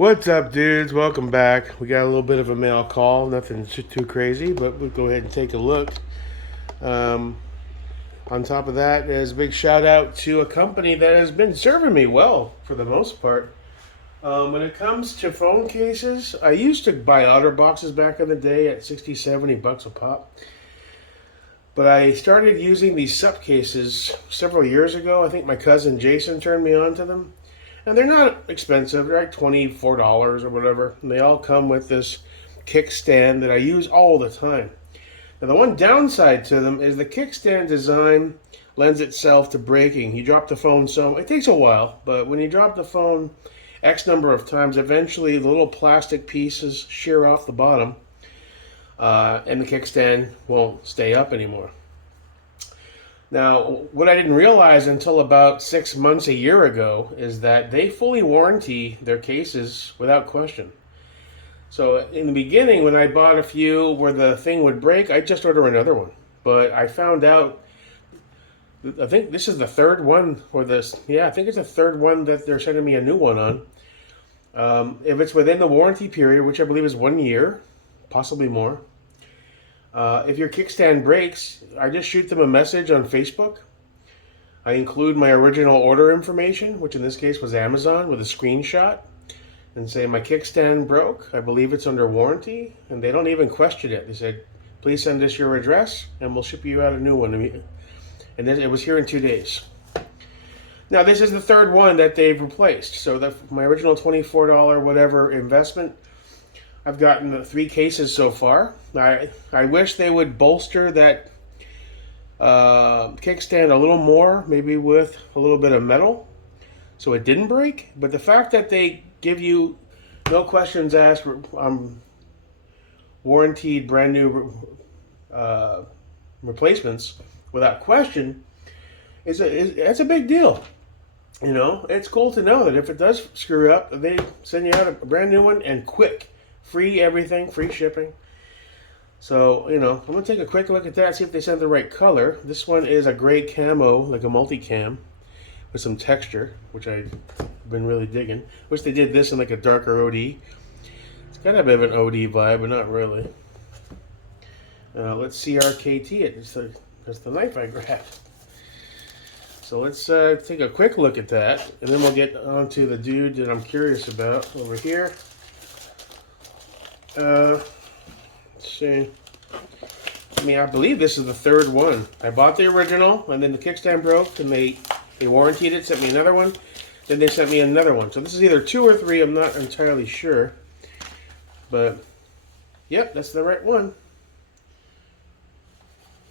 What's up, dudes? Welcome back. We got a little bit of a mail call. Nothing too crazy, but we'll go ahead and take a look. Um, on top of that, there's a big shout out to a company that has been serving me well for the most part. When it comes to phone cases, I used to buy otter boxes back in the day at 60, $70 a pop. But I started using these sup cases several years ago. I think my cousin Jason turned me on to them. And they're not expensive. They're like $24 or whatever. And they all come with this kickstand that I use all the time. Now, the one downside to them is the kickstand design lends itself to breaking. You drop the phone, so it takes a while, but when you drop the phone X number of times, eventually the little plastic pieces shear off the bottom, and the kickstand won't stay up anymore. Now, what I didn't realize until about 6 months, a year ago, is that they fully warranty their cases without question. So in the beginning, when I bought a few where the thing would break, I'd just order another one. But I found out, I think this is the third one for this. Yeah, I think it's the third one that they're sending me a new one on. If it's within the warranty period, which I believe is 1 year, possibly more, if your kickstand breaks, I just shoot them a message on Facebook. I include my original order information, which in this case was Amazon, with a screenshot, and say my kickstand broke. I believe it's under warranty, and they don't even question it. They said, please send us your address, and we'll ship you out a new one. And then it was here in 2 days. Now, this is the third one that they've replaced. So my original $24 whatever investment, I've gotten 3 cases so far. I wish they would bolster that kickstand a little more, maybe with a little bit of metal, so it didn't break. But the fact that they give you no questions asked, warranted brand new replacements without question that's a big deal. You know, it's cool to know that if it does screw up, they send you out a brand new one and quick. Free everything, free shipping. So, I'm going to take a quick look at that, see if they sent the right color. This one is a gray camo, like a multicam, with some texture, which I've been really digging. Wish they did this in like a darker OD. It's got a bit of an OD vibe, but not really. Let's CRKT it. That's the knife I grabbed. So let's take a quick look at that, and then we'll get on to the dude that I'm curious about over here. Let's see. I believe this is the third one. I bought the original, and then the kickstand broke, and they warranted it, sent me another one. Then they sent me another one. So this is either 2 or 3. I'm not entirely sure. But, yep, that's the right one.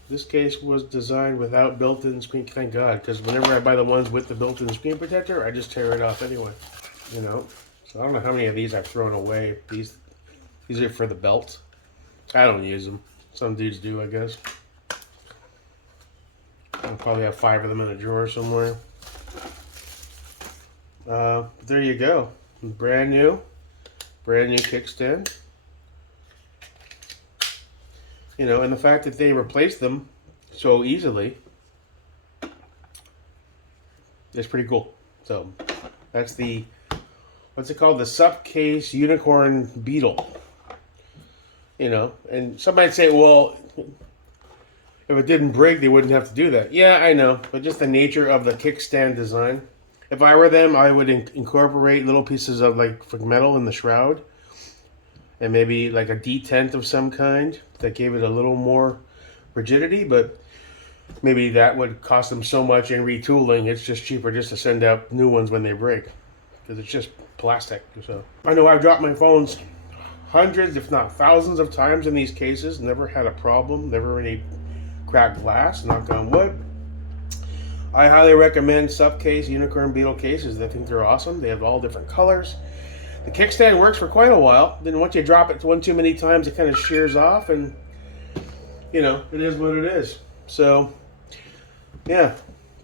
This case was designed without built-in screen. Thank God, because whenever I buy the ones with the built-in screen protector, I just tear it off anyway. So I don't know how many of these I've thrown away. These are for the belt. I don't use them. Some dudes do, I guess. I'll probably have 5 of them in a drawer somewhere. There you go. Brand new kickstand. And the fact that they replaced them so easily is pretty cool. So that's the, what's it called? The Sup Case Unicorn Beetle. And some might say, well, if it didn't break, they wouldn't have to do that. Yeah, I know, but just the nature of the kickstand design. If I were them, I would incorporate little pieces of like metal in the shroud, and maybe like a detent of some kind that gave it a little more rigidity. But maybe that would cost them so much in retooling. It's just cheaper just to send out new ones when they break, because it's just plastic. So I know I've dropped my phones hundreds, if not thousands of times in these cases. Never had a problem, never any cracked glass, knock on wood. I highly recommend Sup Case Unicorn Beetle cases. I think they're awesome. They have all different colors. The kickstand works for quite a while. Then once you drop it one too many times, it kind of shears off, and it is what it is. So yeah,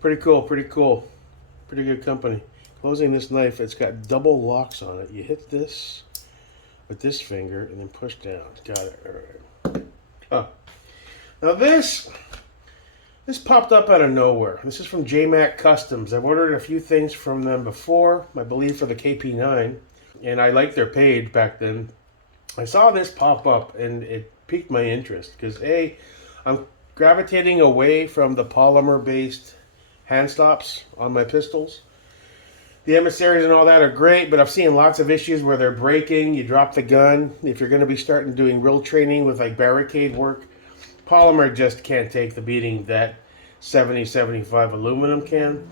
pretty cool. Pretty good company. Closing this knife, it's got double locks on it. You hit this with this finger and then push down. Got it. All right. Oh, now this popped up out of nowhere. This is from JMac Customs. I've ordered a few things from them before, I believe for the KP9. and I liked their page back then. I saw this pop up, and it piqued my interest because I'm gravitating away from the polymer-based hand stops on my pistols. The emissaries and all that are great, but I've seen lots of issues where they're breaking. You drop the gun. If you're going to be starting doing real training with like barricade work, polymer just can't take the beating that 70-75 aluminum can.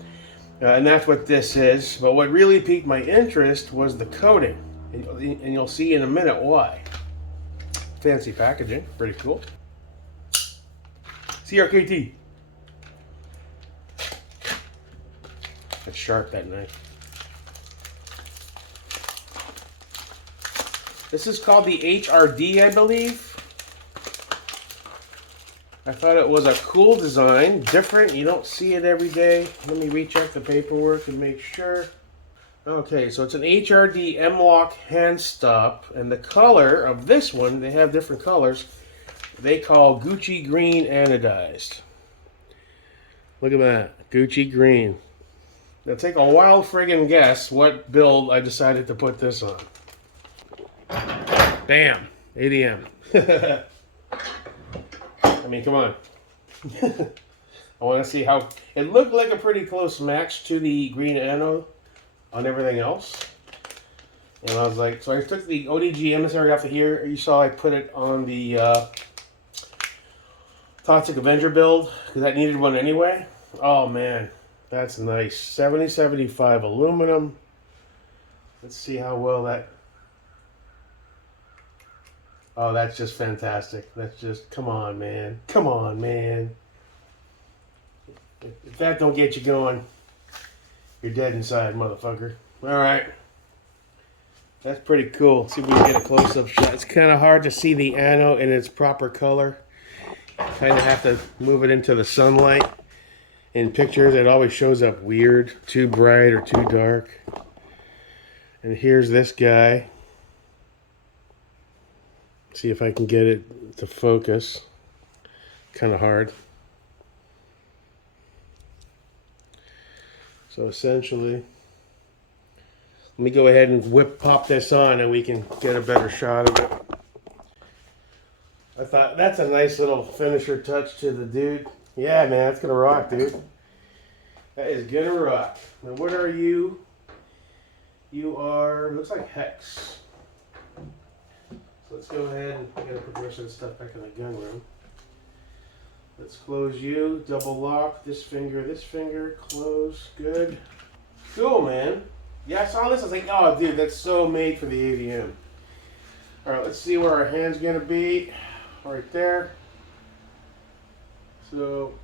And that's what this is. But what really piqued my interest was the coating. And you'll see in a minute why. Fancy packaging. Pretty cool. CRKT. It's sharp, that knife. This is called the HRD, I believe. I thought it was a cool design, different. You don't see it every day. Let me recheck the paperwork and make sure. Okay, so it's an HRD M-Lock hand stop, and the color of this one, they have different colors. They call Gucci Green Anodized. Look at that, Gucci Green. Now take a wild friggin' guess what build I decided to put this on. Bam, ADM. I mean, come on. I want to see how... It looked like a pretty close match to the green anode on everything else. And I was like... So I took the ODG emissary off of here. You saw I put it on the Toxic Avenger build, because that needed one anyway. Oh, man. That's nice. 70-75 aluminum. Let's see how well that... Oh, that's just fantastic. That's just, come on, man. Come on, man. If that don't get you going, you're dead inside, motherfucker. All right. That's pretty cool. Let's see if we can get a close-up shot. It's kind of hard to see the anode in its proper color. Kind of have to move it into the sunlight. In pictures, it always shows up weird, too bright or too dark. And here's this guy. See if I can get it to focus. Kind of hard. So essentially, let me go ahead and pop this on and we can get a better shot of it. I thought that's a nice little finisher touch to the dude. Yeah, man, that's gonna rock, dude. That is gonna rock. Now, what are you? You are, looks like Hex. Let's go ahead and get put the rest of the stuff back in the gun room. Let's close you, double lock, this finger, close, good. Cool, man. Yeah, I saw this, I was like, oh, dude, that's so made for the AVM. All right, let's see where our hand's gonna be. Right there. So,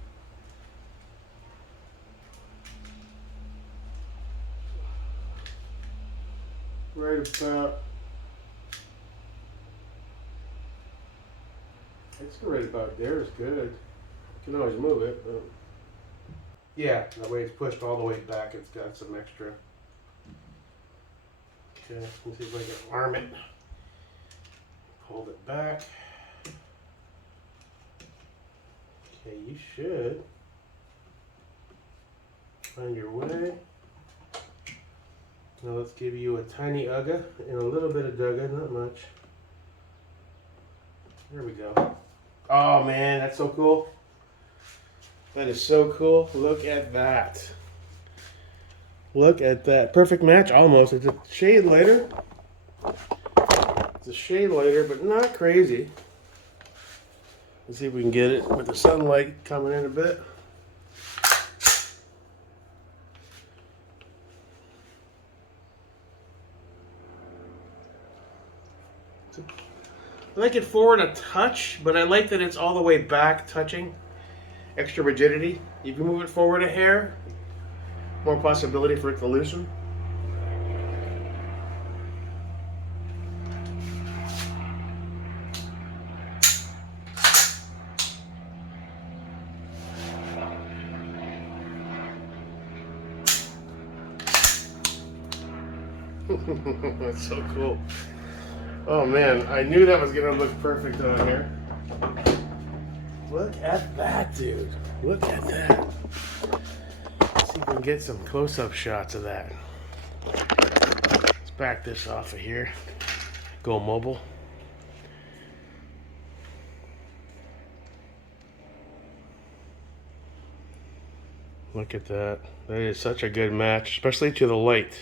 right about, it's right about there is good. You can always move it, but yeah, the way it's pushed all the way back, it's got some extra. Okay, let's see if I can arm it. Hold it back. Okay, you should find your way. Now let's give you a tiny ugga and a little bit of dugga, not much. There we go. Oh man, that's so cool. That is so cool. Look at that. Look at that. Perfect match almost. It's a shade lighter. It's a shade lighter, but not crazy. Let's see if we can get it with the sunlight coming in a bit. I like it forward a touch, but I like that it's all the way back touching. Extra rigidity. You can move it forward a hair, more possibility for it to loosen. That's so cool. Oh man, I knew that was gonna look perfect on here. Look at that, dude. Look at that. Let's see if we can get some close-up shots of that. Let's back this off of here. Go mobile. Look at that. That is such a good match, especially to the light.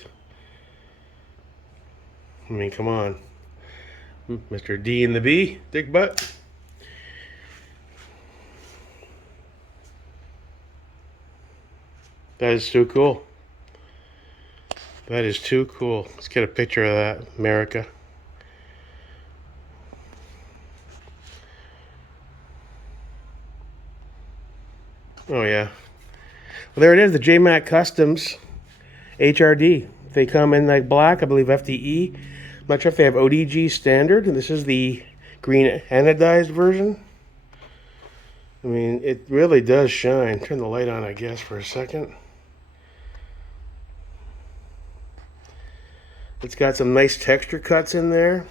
I mean, come on. Mr. D and the B, Dick Butt. That is too cool. That is too cool. Let's get a picture of that, America. Oh yeah. Well, there it is, the JMac Customs HRD. They come in like black, I believe FDE. I'm not sure if they have ODG standard. This is the green anodized version. I mean, it really does shine. Turn the light on, I guess, for a second. It's got some nice texture cuts in there.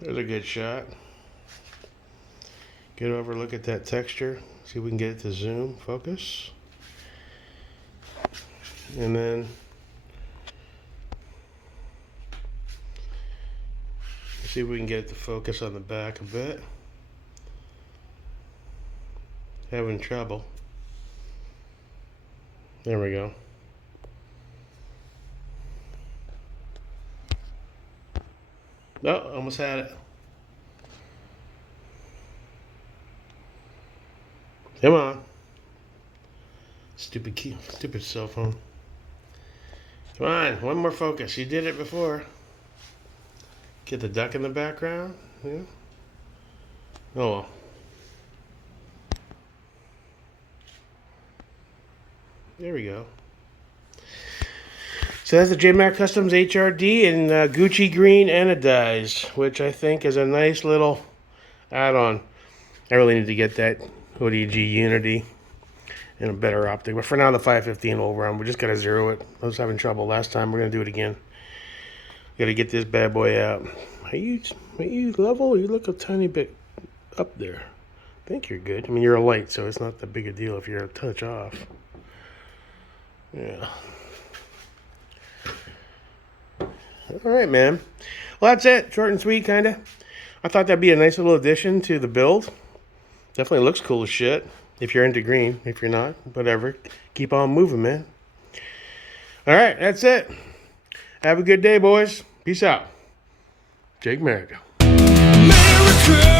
There's a good shot. Get over, look at that texture. See if we can get it to zoom, focus. And then see if we can get it to focus on the back a bit. Having trouble. There we go. Oh, almost had it. Come on. Stupid key, stupid cell phone. Come on, one more focus. You did it before. Get the duck in the background. Yeah. Oh well. There we go. So that's the JMac Customs HRD in Gucci green anodized, which I think is a nice little add-on. I really need to get that ODG Unity and a better optic. But for now, the 515 will run. We just got to zero it. I was having trouble last time. We're going to do it again. Got to get this bad boy out. Are you level? You look a tiny bit up there. I think you're good. I mean, you're a light, so it's not that big a deal if you're a touch off. Yeah. All right, man. Well, that's it. Short and sweet, kind of. I thought that'd be a nice little addition to the build. Definitely looks cool as shit. If you're into green. If you're not, whatever. Keep on moving, man. All right, that's it. Have a good day, boys. Peace out. JMac. America.